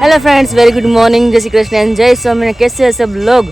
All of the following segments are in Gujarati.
Hello friends, very good morning, जय श्री कृष्ण एंड जय स्वामी। कैसे हैं सब लोग?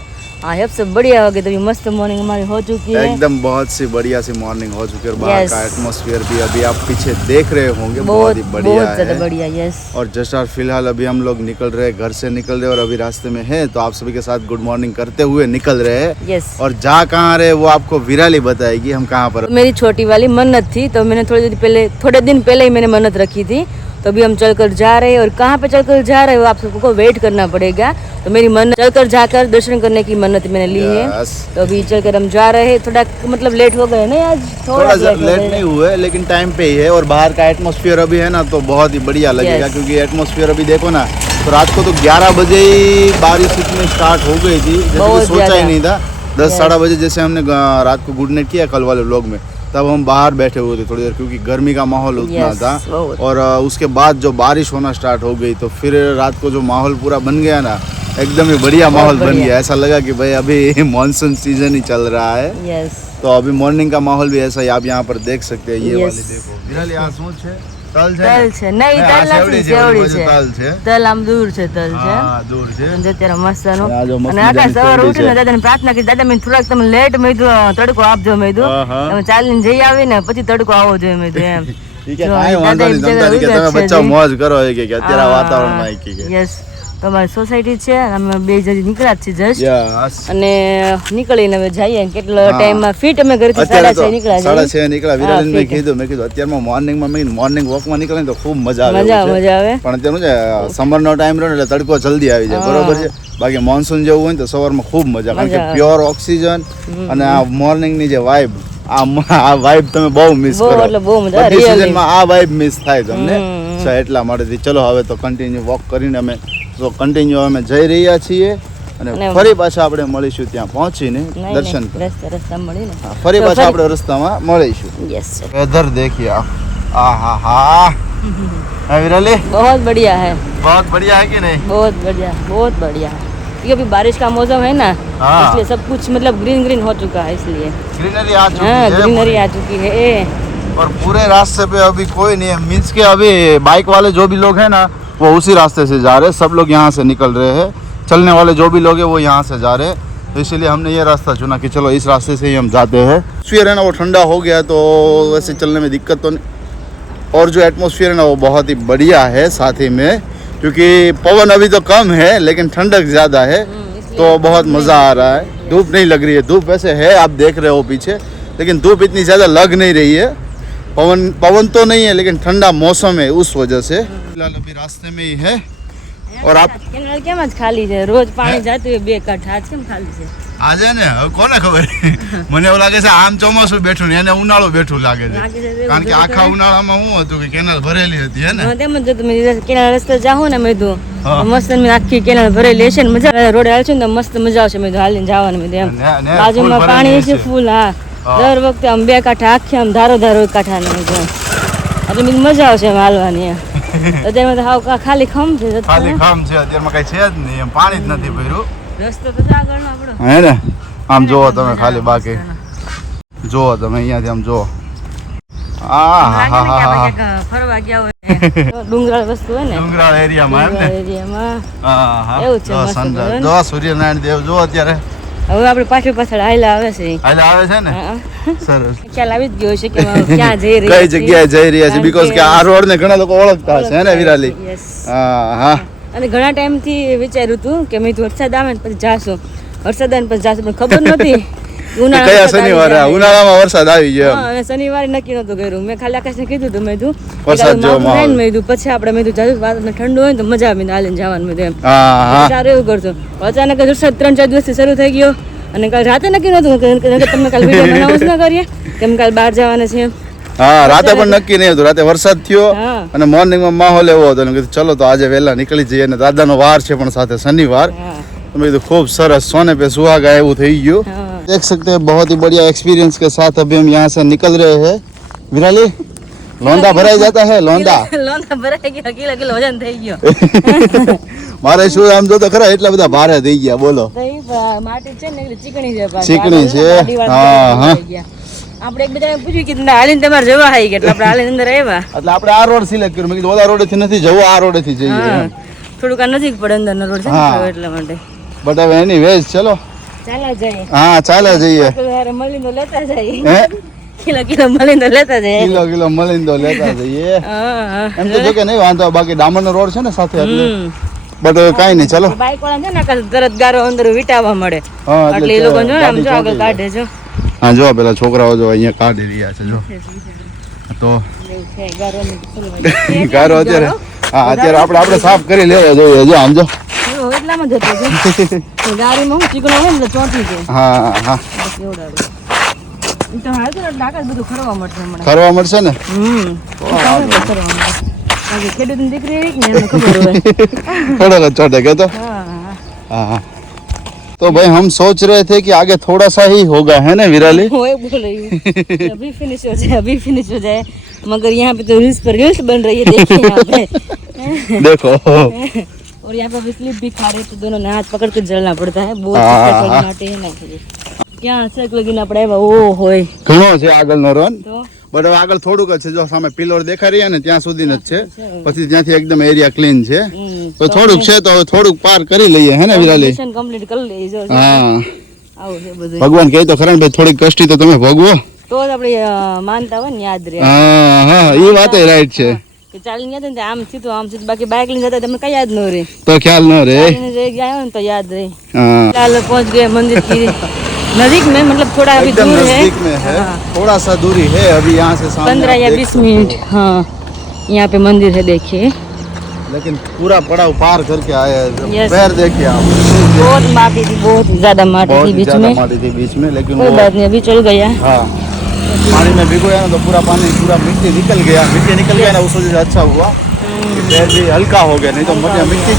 आई होप सब बढ़िया होगे। तो ये मस्त मॉर्निंग हमारी हो चुकी है, एकदम बहुत सी बढ़िया सी मॉर्निंग हो चुकी है और बाहर Yes. का एटमॉस्फेयर भी अभी आप पीछे देख रहे होंगे, बहुत बहुत ही बढ़िया बहुत ज़्यादा है। बढ़िया। यस, और जस्ट और फिलहाल अभी हम लोग निकल रहे हैं, घर से निकल रहे हैं और अभी रास्ते में हैं, तो आप सभी के साथ गुड मॉर्निंग करते हुए निकल रहे हैं। यस। और जा कहाँ रहे वो आपको विराली बताएगी हम कहाँ पर। मेरी छोटी वाली मन्नत थी, तो मैंने थोड़े दिन पहले ही मैंने मन्नत रखी थी। तो अभी हम चलकर जा रहे हैं और कहाँ पे चलकर जा रहे हैं वो आप सबको वेट करना पड़ेगा। तो मेरी मन्नत चलकर जाकर दर्शन करने की मन्नत मैंने ली है। Yes. तो अभी चलकर हम जा रहे हैं। थोड़ा मतलब लेट हो गए ना आज, थोड़ा लेट लेट नहीं हुए लेकिन टाइम पे ही है। और बाहर का एटमॉस्फेयर अभी है ना तो बहुत ही बढ़िया लगेगा, Yes. क्योंकि एटमॉस्फेयर अभी देखो ना, तो रात को तो 11 बजे ही बारिश इतनी स्टार्ट हो गई थी, जैसे बहुत कि सोचा ही ज़्यादा। नहीं था। 10 Yes. साढ़े बजे जैसे हमने रात को गुड नाइट किया कल वाले व्लॉग में, तब हम बाहर बैठे हुए थे थोड़ी देर, क्योंकि गर्मी का माहौल उतना Yes, था। बहुत। और उसके बाद जो बारिश होना स्टार्ट हो गई तो फिर रात को जो माहौल पूरा बन गया ना, एकदम ही बढ़िया माहौल बन बढ़िया। गया। ऐसा लगा कि भाई अभी मानसून सीजन ही चल रहा है। यस। तो अभी मॉर्निंग का माहौल भी ऐसा ही आप यहाँ पर देख सकते हैं। ये Yes. वाली देखो विराली आ શું છે? તલ છે તલ છે નહીં, આ તલ સેવડી નથી, છે, ઓલી સેવડી બાજુ છે. તલ છે. તલ આમ દૂર છે, તલ છે. હા દૂર છે. અને અત્યારે મસ્તનું. આ જો મસ્ત અને આકાશ મજાની સવારે સેવડી ઉઠીને છે. દાદાને પ્રાર્થના કરી, દાદા મેં થોડાક તમે લેટ મેં કીધું તડકો આપજો મેં કીધું. હા, હા. તમે ચાલીને જઈ આવીને પછી તડકો આવવો જોઈએ મેં કીધું એમ. ઈ કે જો કાંઈ વાંધો દાદા નહીં, એક તમતારી કે જગ્યાએ તમે છે બચ્ચા જી. મોજ કરો કે અત્યારે આ વાતાવરણમાં ઈ કે યસ. તો અમારી સોસાયટી છે, અમે બે જજી નીકળ્યા જ છીએ જસ્ટ. યસ. અને નીકળીને હવે જઈએ. કેટલો હા. ટાઈમમાં ફીટ અમે ઘરેથી અત્યારે તો 6:30 નીકળ્યા છીએ. 6:30 નીકળ્યા. વિરાલીને મેં fit. કીધું અત્યારમાં મોર્નિંગ વોકમાં નીકળે ને તો ખૂબ મજા આવે મજા એવું છે. મજા આવે. પણ અત્યારનું છે સમરનો ટાઈમ રહ્યો ને એટલે તડકો જલ્દી આવી જાય, હા. બરોબર છે. બાકી મોન્સૂન જેવું હોય ને તો સવારમાં ખૂબ મજા, કારણ કે મજા આવે. પ્યોર ઓક્સિજન અને આ મોર્નિંગની જે વાઇબ, આ વાઇબ તમે બહુ મિસ બહુ કરો. એટલે બહુ મજા આવે, બધી really. સિઝનમાં આ વાઇબ મિસ થાય તમને. હમ. So એટલા માટેથી ચલો હવે તો કન્ટિન્યુ વોક કરીને અમે અમે જઈ રહ્યા છીએ અને અને ફરી પાછા આપણે મળીશું ત્યાં પહોંચીને નહીં, દર્શન નહીં, કરી. રસ્તા મળીને. હા, ફરી તો પાછા આપણે રસ્તામાં મળીશું. यस, वेदर देखिए आप, आहा विराली बहुत बढ़िया है, बहुत बढ़िया है कि नहीं? बहुत बढ़िया, बहुत बढ़िया है। क्योंकि अभी बारिश का मौसम है ना, हाँ। इसलिए सब कुछ मतलब ग्रीन ग्रीन हो चुका है, इसलिए ग्रीनरी आ चुकी हाँ, है ग्रीनरी आ चुकी है। और पूरे रास्ते पे अभी कोई नहीं है, मीन्स के अभी बाइक वाले जो भी लोग हैं ना वो उसी रास्ते से जा रहे हैं, सब लोग यहाँ से निकल रहे हैं। चलने वाले जो भी लोग हैं वो यहाँ से जा रहे हैं, तो इसीलिए हमने ये रास्ता चुना कि चलो इस रास्ते से ही हम जाते हैं। एटमॉस्फेयर है ना वो ठंडा हो गया तो वैसे चलने में दिक्कत तो नहीं। और जो एटमॉस्फेयर है ना वो बहुत ही बढ़िया है साथ ही में, क्योंकि पवन अभी तो कम है लेकिन ठंडक ज़्यादा है, इसलिए तो बहुत मज़ा आ रहा है। धूप नहीं लग रही है, धूप वैसे है आप देख रहे हो पीछे, लेकिन धूप इतनी ज़्यादा लग नहीं रही है। पवन तो नहीं है लेकिन ठंडा मौसम है, उस वजह से फिलहाल अभी रास्ते में ही है। और आप કેનાલ કેમ જ ખાલી છે? રોજ પાણી જાતું હોય 2 કાંઠા, આજ કેમ ખાલી છે? આજે ને હવે કોને ખબર, મને એવું લાગે છે આમ ચોમાસું બેઠું ને એને ઉનાળો બેઠું લાગે છે, લાગે છે એવું કારણ કે બધું આખા ઉનાળામાં શું હતું કે કેનાલ ભરેલી હતી હે ને. હા, તેમ જ હતું. મેં કેનાલ રસ્તે જાઉં ને મેં કીધું હા. મસ્ત મેં આખી કેનાલ ભરેલી હશે ને મજા આવે. રોડે હાલશું ને તો મસ્ત મજા આવશે મેં કીધું હાલીને જવાનું. મેં કીધું એમ ને બાજુમાં full પાણી ભરેલી છે હશે. ફૂલ. હા, હા. દર વખતે આમ 2 કાંઠા આખી આમ ધારો એક કાંઠા ને એટલે મને મજા આવશે એમ હાલવાની એમ. અત્યારમાં તો હાવ ખાલી ખમ છે રસ્તો. ખાલી ખામ છે, અત્યારમાં કઈ છે જ નહીં, એમ પાણી જ નથી ભર્યું રસ્તો તો છે આગળનો આપણો. હે ને. આમ જોવો તમે ખાલી, બાકી જોવો તમે અહીંયાથી આમ જોવો. લાગે ને કે આપણે ક્યાંક ફરવા ગયા હોય. ડુંગરાળ વસ્તુ હોય ને ડુંગરાળ એરિયામાં એમ ને. ડુંગરાળ એરિયામાં. હા હા એવું છે, જો મસ્ત sunrise. ખબર ને? જો સૂર્યનારાયણ દેવ જો અત્યારે હવે આપણે પાછળ હાલ્યા આવે છે. હાલે આવે છે ને. હા. સરસ. ખ્યાલ આવી જ ગયો છે કે અમે ક્યાં જઈ રહ્યા કઈ જગ્યાએ જઈ રહ્યા છે, બીકોઝ કે આ રોડ ને ઘણા લોકો ઓળખતા હશે હે ને વિરાલી. Yes. હા હા. અને ઘણા ટાઈમથી વિચાર્યું હતું કે મેં કીધું વરસાદ આવે ને પછી જાશું, વરસાદ આવે ને પછી જાશું, પણ ખબર નહોતી ઉનાળામાં કયા વરસાદ આવી શનિવારે જાય. ઉનાળામાં વરસાદ આવી ગયો એમ. હા, અને શનિવારે નક્કી નહોતું કર્યું. મેં ખાલી આકાશને કીધું હતું, મેં કીધું વરસાદ જેવો માફક થાય ને, માહોલ. મેં કીધું પછી આપણે મેં કીધું જાશું, વાતાવરણ ઠંડુ હોય ને તો મજા આવે ને હાલીને જવાનું. મેં કીધું એમ હા હા. સારું એવું કરશું. અચાનક જ વરસાદ 3-4 દિવસથી શરૂ થઈ ગયો અને કાલ રાતે નક્કી નહોતું કે તમે કાલ વિડીયો બનાવો જ ન કરીએ કેમ કાલ બહાર જવાના છે એમ. હા, રાતે પણ નક્કી નહીં હતું, રાતે વરસાદ થયો હા. અને મોર્નિંગમાં માહોલ એવો હતો ને કીધું ચલો તો આજે વહેલા નીકળી જઈએ, અને દાદાનો વાર છે પણ સાથે શનિવાર, હા, तो मैं खूब सरस सोने पे सुहागा है वो થઈ ગયું. હા. देख सकते हैं बहुत ही बढ़िया एक्सपीरियंस के साथ अभी हम यहाँ से निकल रहे हैं. विराली लोंदा भराई जाता है, लोंदा લોંદા ભરાઈ ગયા, કિલો વજન થઈ ગયો. મારે શું આમ જો તો ખરા એટલા બધા ભારે થઈ ગયા, બોલો. તો ઈ માટી છે ને એટલે ચીકણી છે પાછી. ચીકણી છે. ગાડીવાળા હા, હા. થઈ ગયા. આપણે એકબીજાને પૂછ્યું કે તમને હાલીને તમારે જવા આવી ગયા એટલે આપણે હાલીને અંદર આવ્યા. એટલે આપણે આ રોડ સિલેક્ટ કર્યો, મેં કીધું ઓલા રોડેથી નથી જવું, આ રોડેથી જઈએ હા. એમ. થોડુંક આ નજીક પડે અંદરનો રોડ છે ને, હા. એટલા માટે બટ હવે એની વેજ ચલો ચાલો જઈએ. હા ચાલે જઈએ હારે મળીને લેતા જઈએ. હે કિલો મળીને લેતા જઈએ. કિલો મળીને તો લેતા જઈએ હા એમ તો જો કે નહીં વાંધો બાકી ડામરનો રોડ છે ને સાથે એટલે હમ. બટ કાઈ નહીં ચલો બાઈક વાળા છે ને આકાશ તરત ગારો અંદર વીટાવા મળે હા એટલે એ લોકો જો ને આમ ગાડી જો આગળ ચોંટી કાઢે જો હા જો પેલા છોકરાઓ જો અહીંયા કાઢી રહ્યા છે જો તો એવું છે, ગારો ને ખોલવાય. ગારો અત્યારે હા અત્યારે આપણે સાફ કરી લેવો જોઈએ જો આમ જો એવો એટલામાં જતો છે. તો ગાડીમાં હું ચીકણો હોય ને એટલે ચોંટી જાય. હા હા બસ એવડાવે. ઈ તો હાલ છે ને એટલે આકાશ બધું ખરવા મળશે હમણાં. ફરવા મળશે ને ખરવા મળશે. બાકી ખેડૂતની દીકરી એવી જ ને એમને ખબર હોય. થોડોક જ ચોટે કે તો हाँ हाँ तो भाई हम सोच रहे थे कि आगे थोड़ा सा ही होगा है ना विराली वो बोल रही हूँ कि अभी फिनिश हो जाए मगर यहाँ पे तो रील्स पर रील्स बन रही है देखिए यहाँ पे देखो और यहाँ पे अभी स्लिप भी खा रहे तो दोनों ने हाथ पकड़ कर चलना पड़ता है बहुत माटे है ना ક્યાં સેક લગીને આપણે આવ્યા ઓ હોય ઘણો છે આગળનો રન તો બટ હવે આગળ થોડુંક જ છે જો સામે પિલોર દેખાઈ રહ્યા ને ત્યાં સુધી જ છે પછી ત્યાંથી એકદમ એરિયા ક્લીન છે તો થોડુંક છે તો હવે થોડુંક પાર કરી લઈએ હે ને વિરાલી મિશન કમ્પ્લીટ કરી લેજો હા આવું છે બધું ભગવાન કહે તો ખરા ને ભાઈ થોડીક કષ્ટી તો તમે ભોગવો તો જ આપણે માનતા હોય ને યાદ રહે હા હા એ વાત રાઈટ છે કે ચાલીને જતા ને આમ સીધું બાકી બાઇક લઈને જતા તમને કઈ યાદ ન રહે તો ખ્યાલ ન રહે ચાલીને જે ગયા હોય ને તો યાદ રહે हाँ ચાલો પहुंच गए मंदिर की नजदीक में मतलब थोड़ा अभी एकदम दूर है नजदीक में है थोड़ा सा दूरी है अभी यहाँ से सामने 15 आप या देख 20 सकते हो। मिनट हाँ यहाँ पे मंदिर है देखिए लेकिन पूरा पड़ाव पार करके आए हैं Yes. पैर देखिए आप बहुत माटी थी बहुत ही ज्यादा माटी बहुत थी ही बीच ज्यादा में माटी थी बीच में लेकिन कोई वो बात नहीं अभी चल गया हाँ पानी में भिगोया ना तो पूरा पानी पूरा मिट्टी निकल गया ना उस वजह से अच्छा हुआ कि पैर भी हल्का हो गया नहीं तो मिट्टी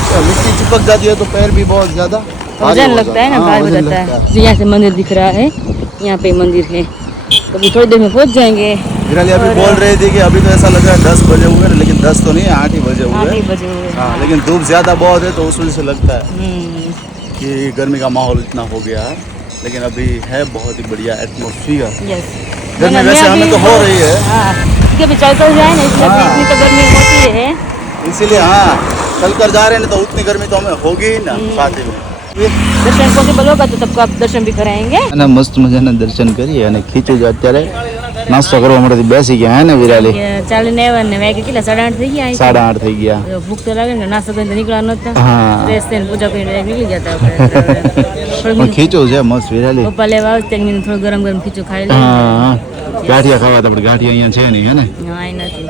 चिपक जाती है तो पैर भी बहुत ज्यादा भारी वजन हो लगता है ना जाता भार हो वजन जाता लगता है जो यहाँ से मंदिर दिख रहा है यहाँ पे मंदिर है तो अभी थोड़ी देर में पहुंच जाएंगे विराली अभी बोल रही थी कि अभी तो ऐसा लग रहा है 10 बजे हुए ना लेकिन 10 तो नहीं 8 ही बजे 8 हुए ही बजे हुए हाँ लेकिन धूप ज्यादा बहुत है तो उस वजह से लगता है हम्म, कि गर्मी का माहौल इतना हो गया है लेकिन अभी है बहुत ही बढ़िया एटमोस्फियर यस गर्मी वैसे हमें तो हो रही है हाँ क्योंकि अभी चल कर जाए ना इसलिए हाँ। इतनी तो गर्मी होती है इसीलिए हाँ चल कर जा रहे हैं ना तो उतनी गर्मी तो हमें होगी ही ना साथ ही में दर्शन पॉसिबल होगा तो सबको आप दर्शन भी कराएंगे અને મસ્ત મજાના દર્શન કરીએ અને ખીચું જ અત્યારે નાસ્તો કરવા માટે બેસી ગયા હે ને વિરાલી ચાલીને આવ્યા ને વાગે કેટલા 8:30 થઈ ગયા 8:30 થઈ ગયા તો ભૂખ તો લાગે ને નાસ્તો કરીને તો નીકળ્યા નહોતા હા ફ્રેશ થઈને પૂજા કરીને direct નીકળી ગયા હતા આપણે પણ ખીચું છે મસ્ત વિરાલી પપ્પા લેવા આવે ત્યાં મેં થોડું ગરમ ગરમ ખીચું ખાઈ લે હા ગાંઠિયા ખાવા તો આપણે ગાંઠિયા અહીંયા છે નહીં હે ને હા નથી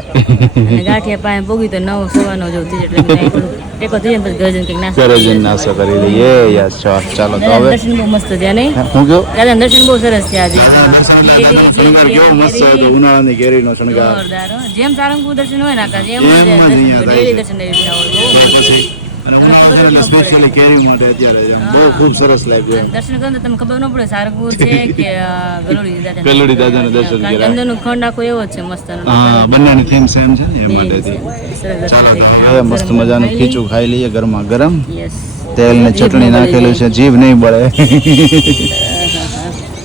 અને ગાંઠિયા પાસે પોગી તો 9:15 જેવું થઈ જાય એટલે મેં ટેકો થઈ જાય પછી ઘરે જઈને કંઈક નાસ્તો ઘરે જઈને નાસ્તો કરી લઈએ યસ ચાલો તો દાદાના હવે દર્શન બહુ મસ્ત થયા નહીં હું કહું દાદાના દર્શન બહુ સરસ થયા આજે શણગાર કેવો મસ્ત હતો ઉનાળાની કેરીનો શણગાર જોરદાર હો. જેમ સારંગપુર દર્શન હોય ને આકાશ એમ જ એમ જ અહીંયા થાય ડેલી છે. દર્શન એવી રીતના હોય બહુ મસ્ત. સ્પેશિયલી કેરી માટે અત્યારે બહુ ખૂબ સરસ લાગ્યું અને દર્શન કરો તો તમને ખબર ન પડે સારંગપુર છે કે ગલોડી દાદા પેલુડી દાદાના દર્શન કારણ કે કર્યા અંદરનો ખંડ આખો એવો જ છે મસ્ત હા બંનેની થીમ સેમ છે ને એ માટેથી ચાલો તો હવે મસ્ત મજાનું ખીચું ખાઈ લઈએ ગરમા ગરમ યસ તેલ ને ચટણી નાખેલું છે જીભ નહીં બળે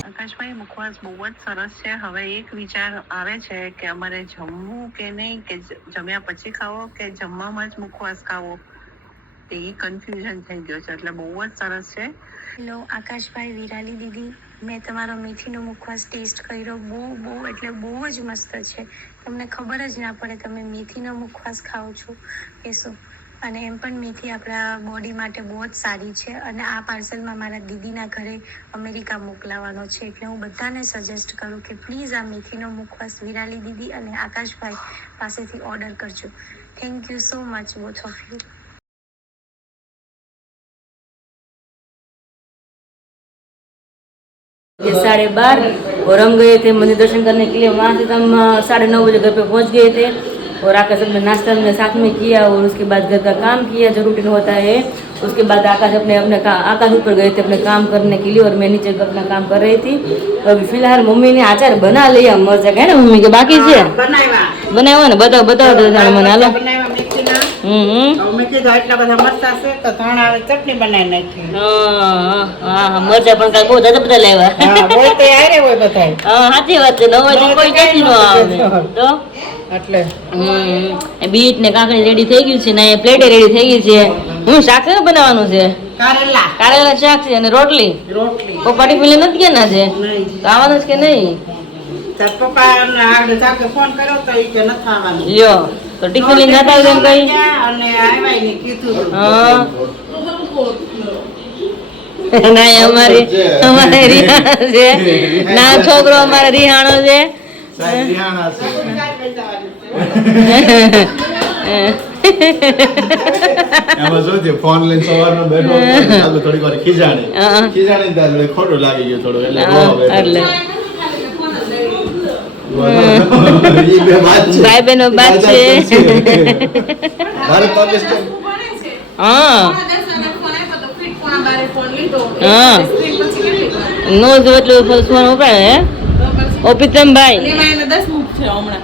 આકાશભાઈ મુખવાસ બહુ જ સરસ છે. હવે એક વિચાર આવે છે કે અમારે જમવું કે નહીં, કે જમ્યા પછી ખાવો કે જમવામાં જ મુખવાસ ખાવો, એ કન્ફ્યુઝન થઈ ગયો છે. એટલે બહુ જ સરસ છે. હેલો આકાશભાઈ, વિરાલી દીદી, મેં તમારો મેથીનો મુખવાસ ટેસ્ટ કર્યો. બહુ એટલે બહુ જ મસ્ત છે. તમને ખબર જ ના પડે તમે મેથીનો મુખવાસ ખાઓ છો કે શું. અને એમ પણ મેથી આપણા બોડી માટે બહુ જ સારી છે. અને આ પાર્સલમાં મારા દીદીના ઘરે અમેરિકા મોકલાવાનો છે, એટલે હું બધાને સજેસ્ટ કરું કે પ્લીઝ આ મેથીનો મુખવાસ વિરાલી દીદી અને આકાશભાઈ પાસેથી ઓર્ડર કરજો. Thank you so much both of you. ये 12:30 और हम गए थे मंदिर दर्शन करने के लिए. वहाँ से हम 9:30 बजे घर पे पहुँच गए थे और आकाश अपने नाश्ता हमने साथ में किया और उसके बाद घर का काम किया जो रूटीन होता है. उसके बाद आकाश आकाश ऊपर गए थे अपने काम करने के लिए और मैं नीचे अपना काम कर रही थी. तो अभी फिलहाल मम्मी ने अचार बना लिया मरचा है ना मम्मी के बाकी से बनाया ने बताओ મને હાલો. મેં કીધું એટલા બધા મરચા છે તો ધાણા ચટણી બનાવી નાખી. હા મરચા પણ કાલ બહુ બધા લાવ્યા. હા હોય તે આરે હોય બધાય. હા સાચી વાત છે. ન હોય તો કોઈ ક્યાંથી ન આવે તો એટલે બીટ ને કાકડી રેડી થઈ ગયું છે ને પ્લેટે રેડી થઈ ગઈ છે. હું શાક છે ને બનાવવાનું છે કારેલા કારેલા શાક છે અને રોટલી રોટલી પપ્પા ટિફિન નથી ગયા ના છે નહીં તો આવવાનું છે કે નહીં તાર પપ્પા આગળ જાકે ફોન કર્યો તો ઈ કે નથી આવવાનું લ્યો તો ટિફિન લઈને જતા હોય એમ કઈ અને આવ્યા ને કીધું હા ના અમારે રિહાણો છે ના છોકરો અમારે રિહાણો છે સાહેબ રિહાણા છે એમાં શું થયું ફોન લઈને સવારનો બેઠો ચાલુ થોડીક વાર ખીજાણી ત્યારે ખોટું લાગી ગયું થોડું એટલે એટલે ઈ બે વાત છે ભાઈ બહેનો બાદ છે ભારત પાકિસ્તાન હા હા નો જો એટલું ફોન વપરાય હે ઓ પ્રીતમભાઈ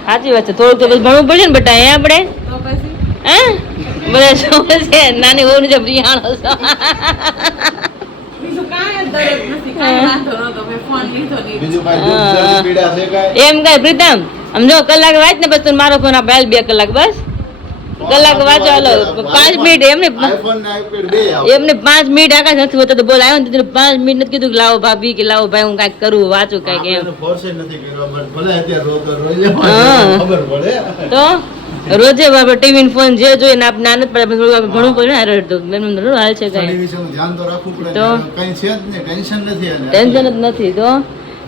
સાચી વાત છે થોડુંક તો બસ ભણવું પડે ને બેટા અહીંયા આપણે હે બધા શું છે નાની હોવું છે રિહાણો છો બીજું કાંઈ દુઃખ દર્દ પીડા છે કાંઈ એમ કઈ પ્રીતમ આમ જો કલાક વાંચ ને બસ તું મારો ફોન આપે હાલ 2 કલાક બસ કલાક વાંચો હાલો 5 મિનિટ એમને આઈફોન ને આઈપેડ બે આવે એમને 5 મિનિટ આકાશ નથી હોતો તો બોલ આવ્યો ને તો 5 મિનિટ નથી કીધું કે લાવો ભાભી કે લાવો ભાઈ હું કાંઈક કરું વાંચું કાંઈક એમ આપણે ફોર્સ નથી કર્યો બટ ભલે અત્યારે રોતો રોજ હા. ખબર પડે તો રોજે બાબા ટીવી ને ફોન જે જોઈએ ને આપણે નાનું જ પડે થોડું આપણે ભણવું પડે ને રડતું એમ થોડું હાલ છે સ્ટડી કાંઈ વિશે ધ્યાન તો રાખવું પડે તો? કઈ છે જ નહીં ટેન્શન નથી અને ટેન્શન જ નથી તો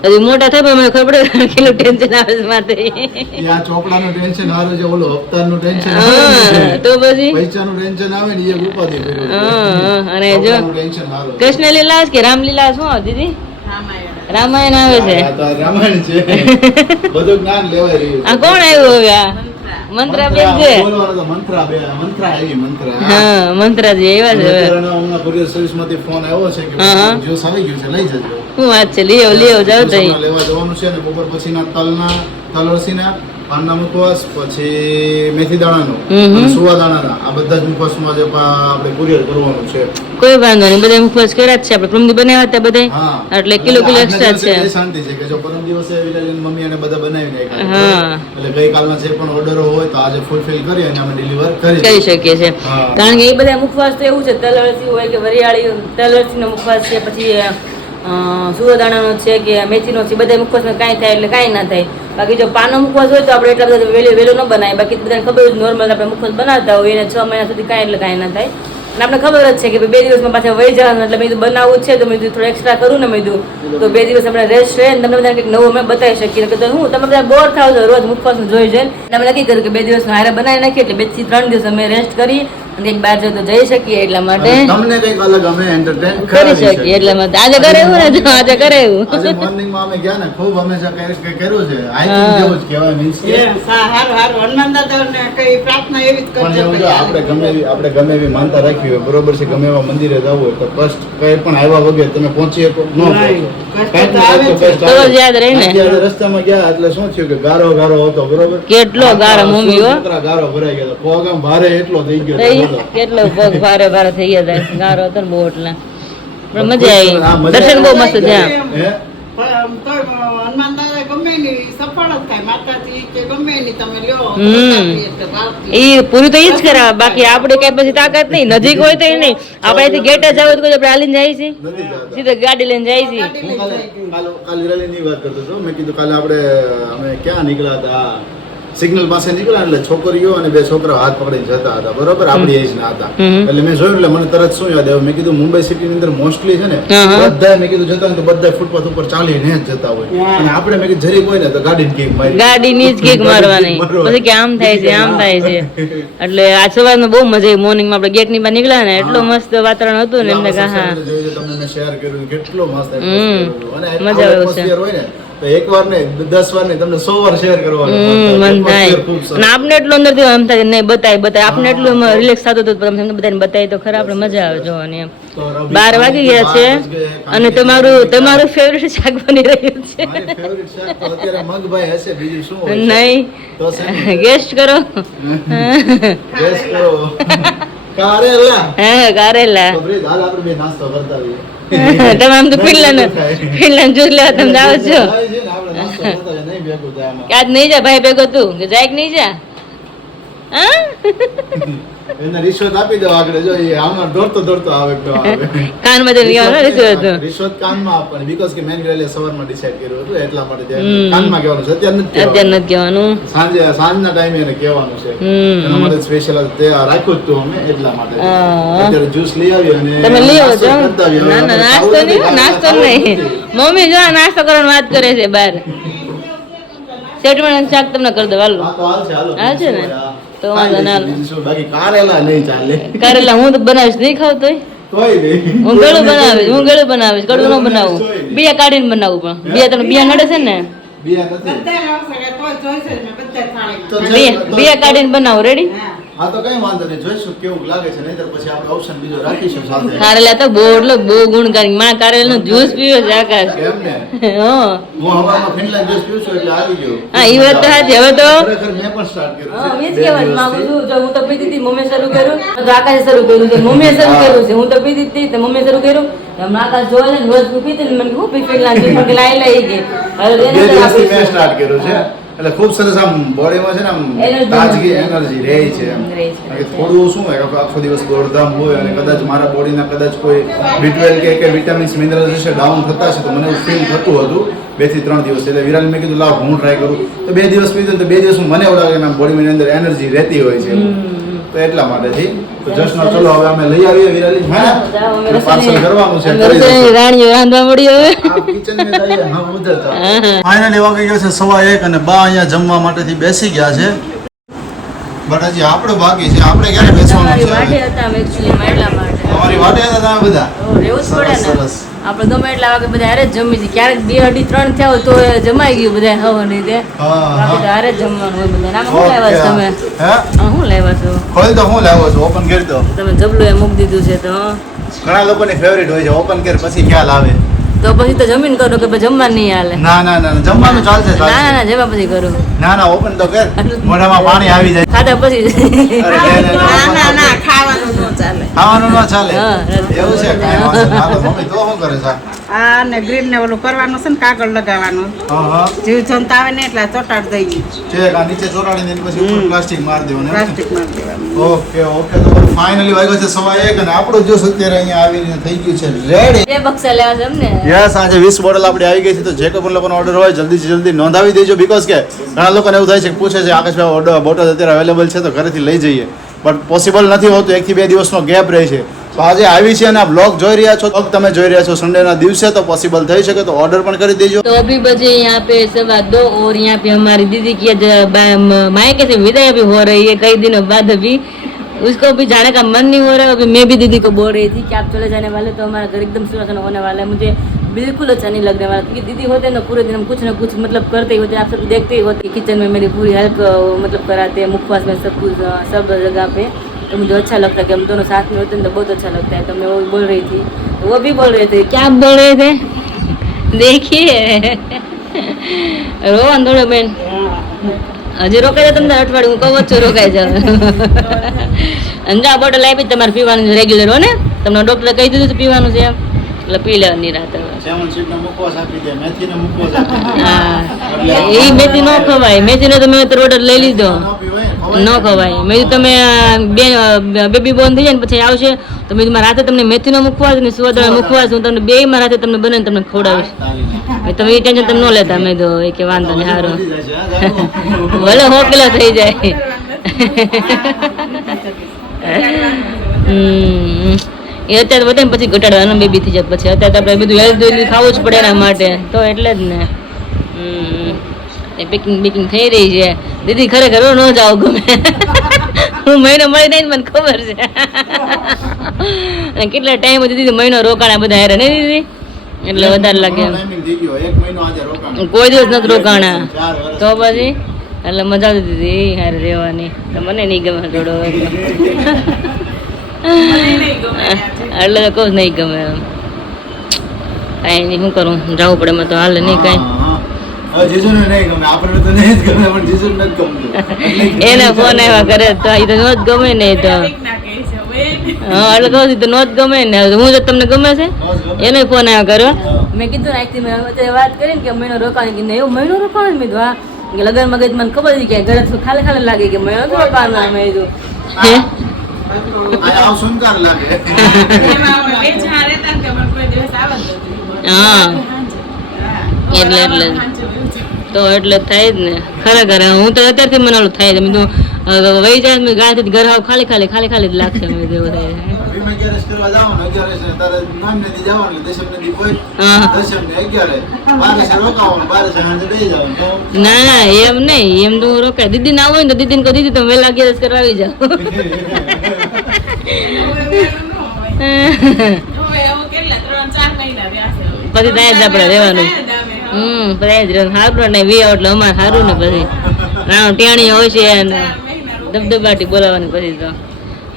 હજી મોટા થાય પણ મને ખબર પડે કેટલું ટેન્શન આવે છે માથે ઈ આ ચોપડાનું ટેન્શન હારું છે ઓલું હપ્તાનું ટેન્શન હા તો પછી પૈસાનું ટેન્શન આવે ને એ ઉપાધિ કર્યું હા અને જો ચોપડાનું ટેન્શન હારું કૃષ્ણ લીલા કે રામલીલા શું આવે દીદી રામાયણ આવે છે આ તો આ રામાયણ છે બધું જ્ઞાન લેવાય રહ્યું આ કોણ આવ્યું હવે આ મંત્રા બેન છે બોલવાનો તો મંત્રા આવી મંત્રા હા મંત્રાજી એવા છે હવે અત્યારના હમણાં courier service માંથી ફોન આવ્યો છે કે હા, હા. જ્યુસ આવી ગયું છે લઈ જજો શું વાત છે લ્યો જાવ જ્યુસ તઈ હમણાં લેવા જવાનું છે ને બપોર પછીના તલવરસીના પાનના મુખવાસ પછી મેથી દાણાનો હમ. અને સુવા દાણાના આ બધા જ મુખવાસમાં જે આપણે કુરિયર કરવાનું છે કોઈ વાંધો નહીં બધા મુખવાસ કર્યા જ છે આપણે પ્રમદી બનાવ્યા હતા બધા હા એટલે કિલો આજના એક્સ્ટ્રા દિવસે છે એ શાંતિ છે કે જો પરમ દિવસે વિલાલીન મમ્મી અને બધા બનાવીને આપ્યા. હા. એટલે ગઈકાલના જે પણ ઓર્ડરો હોય તો આજે ફૂલફિલ કરી અને અમે ડિલિવર કરી કરી શકીએ છે હા. કારણ કે એ બધા મુખવાસ તો એવું છે તલવરસી હોય કે વરિયાળી તલવરસીનો મુખવાસ છે પછી સુવદાણાનો છે કે મેથીનો છે બધા મુખવાસમાં કાંઈ થાય એટલે કાંઈ ના થાય બાકી જો પાનો મુખવાસ હોય તો આપણે એટલા બધા વહેલું ન બનાવીએ બાકી બધાને ખબર જ નોર્મલ આપણે મુખવાસ બનાવતા હોય એને 6 મહિના સુધી કાંઈ એટલે કાંઈ ના થાય અને આપણે ખબર જ છે કે 2 દિવસમાં પાછા વહી જવાનું એટલે મેં કીધું બનાવવું જ છે તો મેં કીધું થોડું એક્સ્ટ્રા કરું ને મેં કીધું તો 2 દિવસ આપણે રેસ્ટ રહે ને તમને બધાને કંઈક નવું અમે બતાવી શકીએ કે હું તમે બધા બોર થાવ છો રોજ મુખવાસનું જોઈ જઈને એટલે અમે નક્કી કર્યું કે 2 દિવસનું હારે બનાવી નાખીએ એટલે 2 થી 3 દિવસ અમે રેસ્ટ કરી અને કંઈક બહાર જઈએ તો જઈ શકીએ એટલા માટે અને તમને કંઈક અલગ અમે entertain કરી કરાવી શકીએ એટલા માટે આજે કરે એવું ને જો આજે કરે એવું આજે મોર્નિંગમાં અમે ગયા ને ખૂબ હંમેશા કર્યું છે હાઇકિંગ જેવું જ કહેવાય મીન્સ કે હારું હનુમાન દાદાને કઈ પ્રાર્થના એવી જ પણ કરજો એવું જો આપણે ગમે એવી માનતા રાખી હોય બરોબર છે ગમે એવા મંદિરે જવું હોય તો કષ્ટ કઈ પણ આવ્યા વગર તમે પહોંચી શકો ન નહીં. પહોંચો કષ્ટ કાંઈક ને તો કાંઈક તો કષ્ટ આવે જ તો આવે. જ યાદ રહે ને. આજે રસ્તામાં ગયા એટલે શું થયું કે ગારો હતો બરોબર કેટલો ગારો મમ્મી હો છોકરા ગારો ભરાઈ ગયો પગ આમ ભારે એટલો થઈ ગયો થઈ હતો. કેટલો પગ ભારે થઈ ગયા હતા ગારો હતો ને બહુ એટલા પણ મજા હા, આવી મજા દર્શન બહુ મસ્ત આવી. થયા હે? પણ તોય હનુમાન દાદા ગમે ની સફળ જ થાય માતાજી કે ગમે ની તમે લ્યો હમ. પ્રસાદી એટલે ભાવથી. ઈ પૂરું તો ઈ જ કરાવે બાકી આપણે કઈ પછી તાકાત નહીં નજીક હોય તો નહીં આપણે અહીંથી ગેટ જ આવે તો કોઈ આપણે હાલીને જાય છે નથી જતા. સીધા ગાડી લઈને જાય છે ગાડી હું લઈ કાલે જાય. કાલે રલીની વાત કરતો હતો મેં કીધું કાલે અમે ક્યાં નીકળ્યા હતા સિગ્નલ પાસે નીકળ્યા એટલે છોકરીઓ અને 2 છોકરાઓ હાથ પકડીને જતા હતા બરોબર આપણી એજ ના હતા હમ. એટલે મેં જોયું એટલે મને તરત શું યાદ આવ્યું મેં કીધું મુંબઈ સિટી ની અંદર મોસ્ટલી છે ને હા. બધા મેં કીધું જતા હોય તો બધા ફૂટપાથ ઉપર ચાલીને જ જતા હોય હા. અને આપણે મેં કીધું જરીક હોય ને તો ગાડીને કિક મારી ગાડી ની જ કિક મારવાની પછી કે આમ થાય છે આમ થાય છે એટલે આ સવારમાં બહુ મજા આવી મોર્નિંગ માં આપણે ગેટ ની બહાર નીકળ્યા ને એટલું મસ્ત વાતાવરણ હતું ને એમને કહા હા જોયું તો તમને મેં શેર કર્યું કેટલો મસ્ત હમ. atmosphere અને મજા આવે છે. atmosphere હોય ને તો એક વાર ને 10 વાર ને તમને 100 વાર શેર કરવાનું મન થાય Atmosphere ખૂબ સરસ. અને આપણે એટલું અંદર એમ થાય કે નહીં બતાય આપણે એટલું રિલેક્સ થતું હતું પણ તમને બધાને બતાવી તો ખરા આપણે મજા આવે જોવાની એમ તો રવિ 12 વાગી ગયા છે 12 વાગે અને તમારું ફેવરેટ શાક બની રહ્યું છે મારી favorite શાક તો અત્યારે મગભાઈ હશે બીજું શું હોય નહીં તો છે ગેસ્ટ કરો ગેસ કરો કારેલા હા કારેલા તો બ્રિજ હાલ આપણે બે નાસ્તો કરતા આવીએ તમે આમ તો ફિનલેન્ડ જ્યુસ લેવા તમે જાઓ છો જાય છે ને આપણે નાસ્તો કરતા આવીએ, નહીં ભેગું થાય આમાં. કે આજ નહીં જા ભાઈ ભેગો તું કે જાય કે નહીં જા હા એને રિશ્વત આપી દો આગળ જો એ આમાં દોડતો આવે તો આવે કાનમાં જઈને કહેવાનું રિશ્વત. રિશ્વત કાનમાં આપવાની બીકોઝ કે મેન રેલે સવારમાં ડિસાઈડ કર્યું હતું એટલા માટે ત્યાં કાનમાં કહેવાનું છે અત્યારે નથી અત્યારે કહેવાનું. નથી કહેવાનું. સાંજના ટાઈમે એને કહેવાનું છે હમ. એના માટે સ્પેશિયલ તે રાખ્યું જ હતું અમે એટલા માટે હા. અત્યારે જ્યુસ લઈ આવી અને તમે લઈ આવો છો? નાસ્તો કરતા આવીએ. ના ના હવે નાસ્તો ખાવું નહીં, નથી, નાસ્તો ખાવું નહીં. નથી. મમ્મી જો આ નાસ્તો કરવાની વાત કરે છે બહાર. સેટમેન્ટ શાક તમને કરી દો હાલો. હા તો હાલશે, હાલો. હાલશે ને? હા. તો વાંધો ના હાલો. બીજું શું, બાકી કારેલા નહીં ચાલે કરેલા હું તો બનાવીશ, નહીં ખાવ તોય તોય નહીં. હું ગળું બનાવીશ કડું ન બનાવું. બિયા કાઢીને બનાવું પણ બિયા તમને બિયા નડે છે ને બિયા નથી. બધા આવશે કે તોય જોઈશે જ મેં બધા થાળીમાં. તો બિયા કાઢીને બનાવું. રેડી? હા. હા તો કઈ વાંધો નહીં, જોઈશું કેવું લાગે છે, નહીંતર પછી આપણે ઓપ્શન બીજો રાખીશું સાથે. કારેલા તો બહુ ગુણકારી. માં કારેલા નું જ્યુસ પીવે છે આકાશ. કેમ ને? હા હું હવામાં ફિનલેન્ડ જ્યુસ પીઉં છું એટલે આવી ગયો. હા, ઈ વાત તો સાચી. હવે તો ખરેખર મેં પણ સ્ટાર્ટ કર્યું છે. મેં જ બે કહેવાનું માંગુ દિવસથી. છું. જો હું તો પીતી હતી, મમ્મીએ શરૂ કર્યું, તો આકાશે શરૂ કર્યું છે, મમ્મીએ શરૂ કર્યું છે. હું તો પીતી હતી તો મમ્મીએ શરૂ કર્યું. હમણાં આકાશ જોવે છે ને, રોજ હું પીતી ને, મને હું પી લાગી કે લાઈ લઈ ગઈ. હવે બે એને દિવસથી મેં આપીશું. સ્ટાર્ટ કર્યું છે એટલે ખૂબ સરસ આમ બોડીમાં છે ને આમ Energy તાજગી મળે. એનર્જી રહે છે એમ. રહે છે. કારણ કે થોડું શું હોય કે આખો દિવસ દોડધામ હોય અને કદાચ મારા બોડીના કદાચ કોઈ B12 કે વિટામિન્સ મિનરલ્સ હશે ડાઉન થતા હશે તો મને એવું ફીલ થતું હતું 2 થી 3 દિવસ. એટલે વિરાલ મેં કીધું લાવ હું ટ્રાય કરું તો 2 દિવસ પીધું તો 2 દિવસ મને એવું લાગે કે બોડીની અંદર એનર્જી રહેતી હોય છે તો એટલા માટેથી તો જસ્ટ ચલો હવે અમે લઈ આવીએ વિરાલી જાઓ, અમે પાર્સલ કરવાનું છે અમે કરી રસોઈની દઈશું. રાણીઓ રાંધવા મળી હવે. ફાઇનલી વાગી ગયો છે 1:15 અને બા અહીંયા જમવા માટેથી બેસી ગયા છે બટ હજી આપણે બાકી છે. આપણે ક્યારે બેસવાનું તમારી છે વાટે હવે? હતા અમે actually એટલા માટે. તમારી વાટે હતા તમે બધા? તો રહેવું જ પડે સરસ, ને. સરસ. આપણે ગમે એટલા વાગે બધા હારે જ જમી છીએ. ક્યારેક 2, 2:30, 3 થયા હોય તો એ જમાઈ ગયું બધા હવાની રીતે. હા, બાકી તો હા. હારે જ જમવાનું હોય બધા. આમાં શું લાવ્યા છો તમે? હે? હા, શું લાવ્યા છો? ખોલ તો હું લાવ્યો છું ઓપન કરી દો. તમે જબલું એ મૂકી દીધું છે તો ઘણા લોકોની ફેવરિટ હોય છે ઓપન કર પછી ખ્યાલ આવે. તો પછી તો જમીન કરો કે પછી જમવા નહીં હાલે. ના ના ના ના, જમવાનું ચાલશે ના ના ચાલશે. ના જમવા પછી કરું. ના ના ઓપન તો કર મોઢામાં પાણી આવી જાય. ખાધા પછી અરે ના, ના, ના ના ના ખાવાનું ન ચાલે. ખાવાનું ન ચાલે હા. એવું છે કાંઈ વાંધો નહીં. હાલો, મમ્મી તો શું કરે છે? આ ને ગ્રીન ને ઓલું કરવાનું છે ને કાગળ લગાવવાનું હા હા જીવ જંત આવે ને એટલે ચોટાડ દઈએ ચેક આ નીચે ચોટાડીને એની પછી ઉપર પ્લાસ્ટિક મારી દેવાનું એમ ને? પ્લાસ્ટિક મારી દેવાનું. ઓકે ઓકે તો ફાઇનલી વાગ્યો છે 1:15 અને આપણું જ્યુસ અત્યારે અહીંયા આવીને થઈ ગયું છે રેડી. બે બક્સા લેવા છે એમને. યસ આજે 20 બોટલ આપણી આવી ગઈ છે તો જે કોઈ પણ લોકોનો ઓર્ડર હોય જલ્દીથી જલ્દી નોંધાવી દેજો બીકોઝ કે ઘણા લોકોને એવું થાય છે કે પૂછે છે આકાશભાઈ ઓર્ડર બોટલ અત્યારે અવેલેબલ છે તો ઘરેથી લઈ જઈએ બટ પોસિબલ નથી હોતું 1 થી 2 દિવસનો ગેપ રહે છે તો આજે આવી છે અને આ બ્લોગ જોઈ રહ્યા છો બ્લોગ તમે જોઈ રહ્યા છો સન્ડેના દિવસે તો પોસિબલ થઈ શકે તો ઓર્ડર પણ કરી દેજો तो अभी बजे यहाँ पे 2:15 और यहाँ पे हमारी दीदी की मायके से विदाई अभी हो रही है कई दिनों बाद अभी उसको अभी जाने का मन नहीं हो रहा है अभी मैं भी दीदी को बोल रही थी कि आप चले जाने वाले तो हमारा घर एकदम सुना सुना होने वाला है मुझे बिल्कुल अच्छा नहीं लगने वाला क्योंकि दीदी होते हैं ना पूरे दिन हम कुछ ना कुछ मतलब करते ही होते आप सब देखते ही होते किचन में मेरी पूरी हेल्प मतलब कराते हैं मुखवास में सब कुछ सब जगह पे तो मुझे अच्छा लगता है कि हम दोनों साथ में होते हैं तो बहुत अच्छा लगता है तो मैं वो बोल रही थी तो वो भी बोल रहे थे क्या आप बोल रहे थे देखिए रो अंदोड़ो बेन હજી રોકાઈ જાવ તમને અઠવાડિયું હું કહું છું રોકાઈ જાવ અંજા બોટલ આપી તમારે પીવાનું છે રેગ્યુલર હો ને તમને ડોક્ટરે કહી દીધું છે પીવાનું છે એમ એટલે પી લેવાની રાત હવે સેવન સીટનો મુખવાસ આપી દે મેથીનો મુખવાસ આપી દે હા એ મેથી ન ખવાય મેથીનો તો મેં અત્યારે ઓર્ડર લઈ લીધો ન પીવાય ને, ન ખવાય મેં કીધું તમે બેબી બોર્ન થઈ જાય ને પછી આવશે તો મેં કીધું રાતે તમને મેથીનો મુખવાસ ને સુવાદળો મુખવાસ હું તમને બેયમાં રાતે તમને બનાવીને તમને ખવડાવીશ તમે એ ટેન્શન તમે ન લેતા મેં તો એ કે વાંધો નહીં સારું ભલે 100 કિલો થઈ જાય એ અત્યારે વધે ને પછી ઘટાડવાનું બેબી થઈ જાય પછી અત્યારે તો આપણે બધું હેલ્ધી ખાવું જ પડે એના માટે તો એટલે જ ને પેકિંગ બેકિંગ થઈ રહી છે દીદી ખરેખર ન જાઓ ગમે હું મહિનો મળી નહીં મને ખબર છે અને કેટલા ટાઈમ દીદી મહિનો રોકાણા બધા હેરે નહીં દીદી એટલે વધારે લાગે એમ ટાઈમિંગ થઈ ગયો 1 મહિનો આજે રોકાણ કોઈ દિવસ નથી રોકાણા 4 વર્ષ તો પછી એટલે મજા આવતી દીદી હારે રહેવાની તો મને નહીં ગમે થોડો એટલે તો કહું નહીં ગમે એમ કાંઈ નહીં શું કરું જવું પડે એમાં તો હાલે નહીં કાંઈ હા, હા. હવે જીજુને નહીં ગમે આપણે તો નહીં જ ગમે પણ જીજુને નથી ગમતું એને ફોન આવ્યા કરે તો એ તો નો જ ગમે ને એ તો હા એટલે કહું છું તો નો જ ગમે ને હું જો તમને ગમે છે એને ફોન આવ્યા કર્યો મેં કીધું આજથી મેં અત્યારે વાત કરી ને કે મહિનો રોકાણ કે એવું મહિનો રોકાણ મેં કીધું હા કે લગન મગજ મને ખબર હતી કે ઘરે ખાલી ખાલી લાગે કે મહિનો તો રોકાણ મેં કીધું હે આ આવ સુનકાર લાગે હા એટલે તો એટલે થાય જ ને ખરેખર હું તો અત્યારથી મને ઓલું થાય છે મેં તો વહી જાય ગાયથી ઘર આવ ખાલી જ લાગશે મેં જેવું થાય અભી મેં 11 કરવા જવાનું 11 છે તારે નામ નથી જવાનું દશમ નથી કોઈ દશમ ને 11 12 છે રોકાવાનું 12 છે હાજર બેસી જવાનું ના એમ નહીં એમ તો રોકાય દીદી ના હોય ને તો દીદીને કહી દીધી તમે વહેલા 11 કરવા આવી જાઓ પછી ત્યાં જ આપણે રહેવાનું પછી જ રહેવાનું સારું ને વી એટલે અમારે સારું ને પછી રાણો ટેણી હોય છે અને ધબધબાટી બોલાવાની પછી તો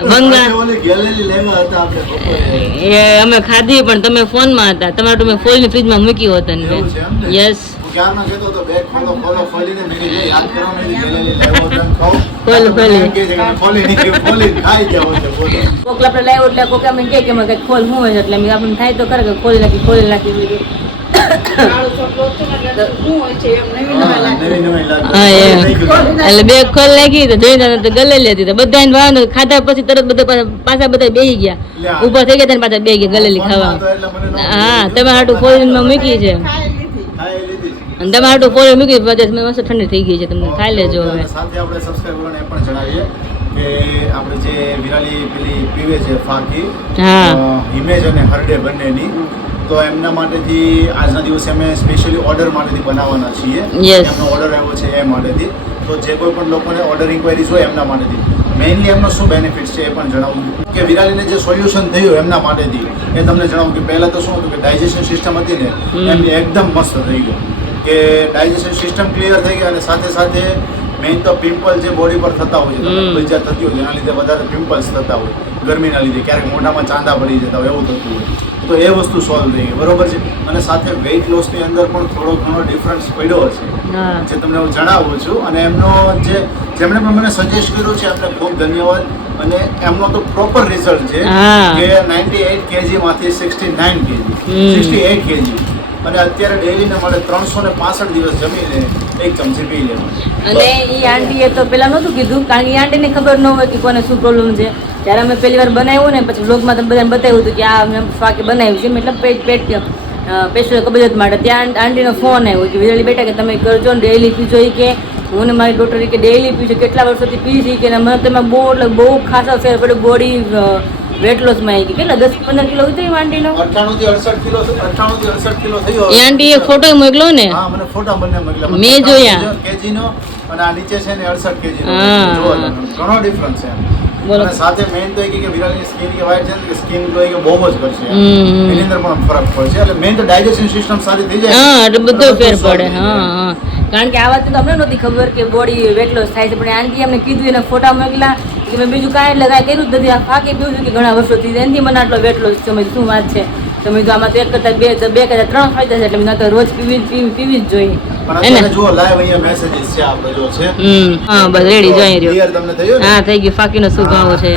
ભંગા ઓલી ગેલેરી લેવા હતા આપણે બપોરે એ અમે ખાધી પણ તમે ફોનમાં હતા તમારે તો મેં ફોલની ફ્રીજમાં મૂકી હોત ને એવું છે એમ ને? યસ ક્યારનો કહેતો તો બેગ ખોલો ખોલીને મેં કીધું યાદ કરો મેં ગેલેરી લેવો તો ખાઓ ખોલી. એમ કહે છે કે ખોલી ખાઈ જાવ છે બોલો કોક આપણે લાવ્યો એટલે કોક અમને કહે કે અમે કંઈક ખોલ હું હોય એટલે આપણને થાય તો ખરે કે ખોલી નાખી કાળું ચોકલો હતું ને એટલે શું હોય છે એમ નવી નવા લાગે. નવી લાગે હા એમ એટલે બે ખોલ નાખી તો જોઈને તો ગલે લેતી તો બધા વાંધો ખાધા પછી તરત બધા પાછા બધા બેસી ગયા ઊભા થઈ ગયા ને પાછા બે ગયા ગલેલી ખાવા હા તમે હાટું ફોરીનમાં મૂકી છે ખાઈ લીધી. ખાઈ લીધી અને તમે હાટું ફોરી મૂકી પછી મસ્ત ઠંડી થઈ ગઈ છે તમને ખાઈ લેજો હવે અને સાથે આપણે સબસ્ક્રાઇબરોને એ પણ જણાવીએ કે આપણે જે વિરાલી પેલી પીવે છે ફાકી હા. ઇમેજ અને હરડે બંનેની તો એમના માટેથી આજના દિવસે અમે સ્પેશિયલી ઓર્ડર માટેથી બનાવવાના છીએ Yes. એમનો ઓર્ડર આવ્યો છે એ માટેથી તો જે કોઈ પણ લોકોને ઓર્ડર ઇન્ક્વાયરીઝ હોય એમના માટેથી મેઇનલી એમનો શું બેનિફિટ છે એ પણ જણાવું કે વિરાલીને જે સોલ્યુશન થયું એમના માટેથી એ તમને જણાવું કે પહેલાં તો શું હતું કે ડાયજેશન સિસ્ટમ હતી ને એમની એકદમ મસ્ત થઈ ગયું કે ડાયજેશન સિસ્ટમ ક્લિયર થઈ ગઈ અને સાથે સાથે મેઇન તો પિમ્પલ જે બોડી પર થતા હોય છે તમને બજા થતી હોય એના લીધે વધારે પિમ્પલ્સ થતા હોય ગરમીના લીધે ક્યારેક મોઢામાં ચાંદા પડી જતા હોય એવું થતું હોય તો એ વસ્તુ સોલ્વ થઈ ગઈ બરોબર છે અને સાથે વેઇટ લોસની અંદર પણ થોડો ઘણો ડિફરન્સ પડ્યો હશે હા જે તમને હું જણાવું છું અને એમનો જેમણે પણ મને સજેસ્ટ કર્યું છે એમને ખૂબ ધન્યવાદ અને એમનો તો પ્રોપર રિઝલ્ટ છે હા. કે 98 kg માંથી 69 kg 68 kg અને અત્યારે ડેલીને મળે 365 દિવસ જમીને એક ચમચી પી લેવાનું અને એ આંટીએ તો પેલા નહોતું કીધું કારણ કે એ આંટીને ખબર ન હોય કે કોને શું પ્રોબ્લેમ છે જ્યારે અમે પહેલી વાર બનાવ્યું ને પછી બ્લોગમાં તમે બધાને બતાવ્યું હતું કે આ અમે ફાકે બનાવ્યું છે મતલબ પેટ પેશન્ટ કબજિયાત માટે ત્યાં આંટીનો ફોન આવ્યો કે વિરાલી બેટા કે તમે કરજો ને ડેઈલી પીજો એ કે હું ને મારી ડોટર કે ડેઈલી પીજો કેટલા વર્ષોથી પી છે કે મને તેમાં બહુ એટલે બહુ ખાસો ફેર પડ્યો બોડી વેટ લોસમાં આવી ગઈ કેટલા 10-15 કિલો ઉતરી આંટીનો 98 થી 68 કિલો થયો એ આંટી એ ફોટો મોકલો ને હા મને ફોટા બંને મોકલ્યા મેં જોયા. કેજી નો અને આ નીચે છે ને 68 કેજી નો હા. જોવા ઘણો ડિફરન્સ છે બોલો. અને સાથે મેઇન તો એ કે વિરાલીની સ્કિન કે વ્હાઇટ છે ને કે સ્કિન ગ્લો કે બહુ જ કરશે એની અંદર પણ ફરક પડશે એટલે મેઇન તો ડાયજેશન સિસ્ટમ સારી થઈ જાય હા એટલે બધો ફેર પડે થઈ હા જાય. હા કારણ કે આ વાત તો અમને નહોતી ખબર કે બોડી વેટ લોસ થાય છે પણ આંટી અમને કીધું એના ફોટા મોકલા કે મેં બીજું કાંઈ એટલે કાંઈ કર્યું જ નથી આ ફાકે પીવું છું કે ઘણા વર્ષોથી એનાથી મને આટલો વેટ લોસ છે મેં શું વાત છે તો મેં આમાં તો એક કરતાં બે કરતાં 3 ફાયદા છે એટલે મેં તો રોજ પીવી જ જોઈએ પણ હે ને? અત્યારે જુઓ લાઈવ અહીંયા મેસેજીસ છે આપણે જો છે હા બસ રેડી જોઈ રહ્યો ક્લિયર તમને થયું ને હા થઈ ગયું ફાકીનો શું ભાવ છે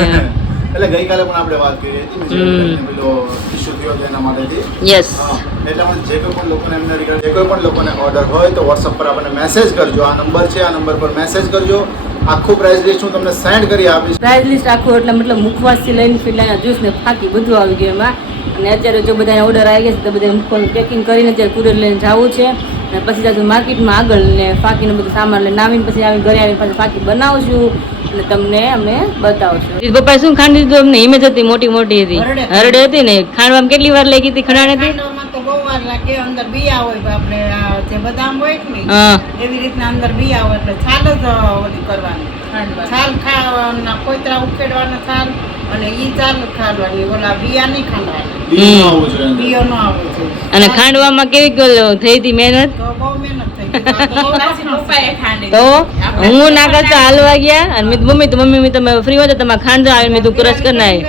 એટલે ગઈકાલે પણ આપણે વાત કરી હતી ને જે પેલો ઇશ્યુ થયો હતો એના માટેથી યસ હા, એટલે મને જે કોઈ પણ લોકોને એમને regard- જે કોઈ પણ લોકોને ઓર્ડર હોય તો વોટ્સઅપ પર આપણને મેસેજ કરજો આ નંબર છે આ નંબર પર મેસેજ કરજો આખું પ્રાઇસ લિસ્ટ હું તમને સેન્ડ કરી આપીશ પ્રાઇસ લિસ્ટ આખું એટલે મતલબ મુખવાસથી લઈને ફીલાના જ્યુસ ને ફાકી બધું આવી ગયું એમાં અને અત્યારે જો બધાને ઓર્ડર આવી ગયા છે તો બધા મુખવાનું પેકિંગ કરીને અત્યારે કુરિયર લઈને જવું છે અને પછી જાજુ માર્કેટમાં આગળ ને ફાકીને બધું સામાન લઈને આવીને પછી આવી ઘરે આવીને પાછું ફાકી બનાવશું અને તમને અમે બતાવશું પપ્પા શું ખાંડી દીધું અમને ઇમેજ હતી મોટી મોટી હતી હરડે હતી ને ખાંડવામાં કેટલી વાર લઈ ગઈ હતી ખણાણ હતી ખાંડવામાં તો બહુ વાર લાગે અંદર બિયા હોય આપણે આ જે બદામ હોય કે નહીં હા એવી રીતના અંદર બિયા હોય એટલે છાલ જ ઓલી કરવાની છાલ ખાવાના કોતરા ઉકેડવાના છાલ અને ઈ છાલ ખાવાની ઓલા બિયા નહીં ખાંડવાના બીજું ન આવવું જોઈએ અંદર. બિયો ન આવે છે અને ખાંડવામાં કેવી થઈ હતી મહેનત તો બહુ મહેનત થઈ તો હું ના કરતા હાલવા ગયા અને મેં કીધું, મમ્મી તમે ફ્રી હોય તો તમે ખાંડો આવે મેં તું ક્રશ કરી નાખ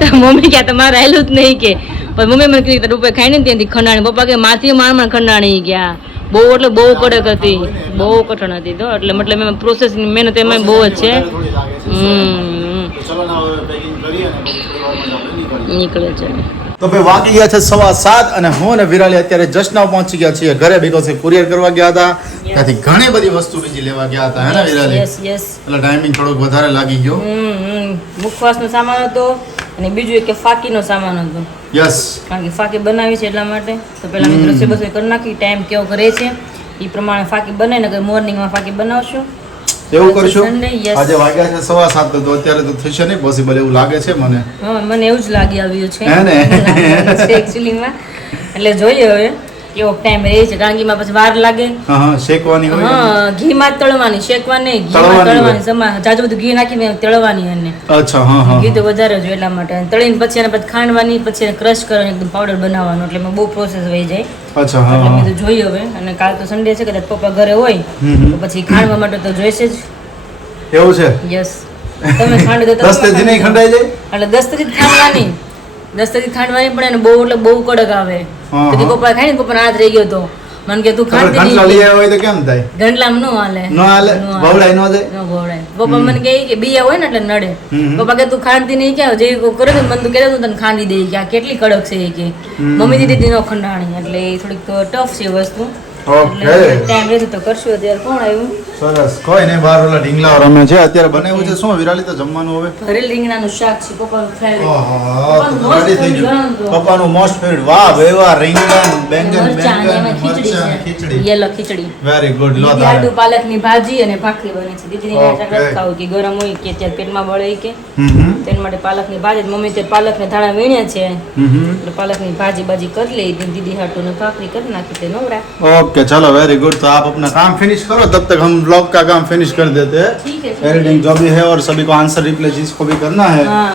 તો મમ્મી ક્યાં તમારે આવેલું જ નહીં કે પણ મમ્મી મને કીધું રૂપિયા ખાઈને ત્યાંથી ખંડાણી પપ્પા કે માથી માણ ખંડાણી ગયા બહુ એટલે બહુ કડક હતી બહુ કઠણ હતી તો એટલે મતલબ એમાં પ્રોસેસની મહેનત એમાં બહુ જ છે વધારે થોડી લાગે છે હમ તો ચલો ને હવે પેકિંગ કરીએ અને પછી થોડી વારમાં જ આપણે નીકળીએ. નીકળે છે તો ભાઈ વાગી ગયા છે 7:15 અને હું ને વિરાલી અત્યારે જસ્ટ નાવ પહોંચી ગયા છીએ ઘરે બીકોઝ કુરિયર કરવા ગયા હતા ત્યાંથી ઘણી બધી વસ્તુ બીજી લેવા ગયા હતા હે ને વિરાલી યસ યસ એટલે ટાઈમિંગ થોડોક વધારે લાગી ગયો મુખવાસનો સામાન હતો અને બીજું એક કે ફાકીનો સામાન હતો યસ કારણ કે ફાકી બનાવી છે એટલા માટે તો પહેલા મેં રસોઈ બસોઈ કરી નાખી ટાઈમ કેવો કરે છે એ પ્રમાણે ફાકી બનાવીને અગર મોર્નિંગમાં ફાકી બનાવશું એવું કરશું Sunday, yes. આજે વાગ્યા છે 7:15 તો અત્યારે તો થશે નહીં પોસિબલ એવું લાગે છે મને હા મને એવું જ લાગી આવ્યું છે હે ને? એકચ્યુઅલીમાં એટલે જોઈએ હવે કેવો ટાઈમ રહે છે કારણ કે એમાં પછી વાર લાગે હા શેકવાની હોય હા ઘીમાં જ તળવાની શેકવાની નહીં તળવાની ઘીમાં હોય. તળવાની સમા જાજુ બધું ઘી નાખીને તળવાની એને અચ્છા હા હા ઘી તો વધારે જોઈએ એટલા માટે અને તળીને પછી એને પછી ખાંડવાની પછી એને ક્રશ કરવાની એકદમ પાવડર બનાવવાનો એટલે એમાં બહુ પ્રોસેસ વહી જાય અચ્છા હા એટલે હા મેં તો જોઈએ હવે અને કાલ તો સન્ડે છે કદાચ પપ્પા ઘરે હોય તો પછી ખાંડવા માટે તો જોઈશે જ એવું છે યસ તમે ખાંડ દો તો 10 થી નહીં ખંડાઈ જાય એટલે 10 થી ખાંડવાની 10 થી ખાંડવાની પણ એને બહુ એટલે બહુ કડક આવે હા, કદી હા. પપ્પા ખાઈ ને પપ્પાનો હાથ રહી ગયો તો મને કે તું ખબર ખાંડતી ઘંટલા લઈ નહીં આવ્યા હોય તો કેમ થાય ગંડલામાં નો હાલે ન હાલે બવડાય ન જાય ન ભવડાય પપ્પા મને કહે કે બીયા હોય ને એટલે નડે હમ. પપ્પા કે તું ખાંડતી નહીં ક્યાં જે કરે તો મને તું કહેતો તું તને ખાંડી દે કે આ કેટલી કડક છે એ કે મમ્મી દીદી નો ખંડાણી એટલે એ થોડીક ટફ છે એ વસ્તુ ઓકે ટાઈમ રહેશે તો કરશું અત્યારે કોણ આવ્યું સરસ કોઈ નહીં બહાર ઓલા ઢીંગલા રમે છે અત્યારે બનાવ્યું છે શું વિરાલી તો જમવાનું હવે ભરેલ રીંગણાનું શાક છે પપ્પાનું ફેવરેટ ઓહો તો ready થઈ ગયું પપ્પાનું મોસ્ટ ફેવરિટ વાહ ભાઈ વાહ રીંગણ બેંગન મરચાં અને એમાં મરચાં ખીચડી ખીચડી છે યલો ખીચડી વેરી ગુડ લો દીદી તારે આદુ પાલકની ભાજી અને ભાખરી બને છે દીદીને Okay. ચાકલેટ ખાવું કે ગરમ હોય કે ત્યારે પેટમાં બળે કે હમ તેના માટે પાલકની ભાજી મમ્મી તે પાલકને ધાણા વીણ્યા છે હમ એટલે પાલકની ભાજી બાજી કરી લે दीदी हाटू ने भाखरी कर नाखी थे नवरा ओके चलो वेरी गुड तो आप अपना काम फिनिश करो तब तक हम ब्लॉग का काम फिनिश कर देते हैं ठीक है एडिटिंग जो भी है और सभी को आंसर रिप्लाई जिसको भी करना है हाँ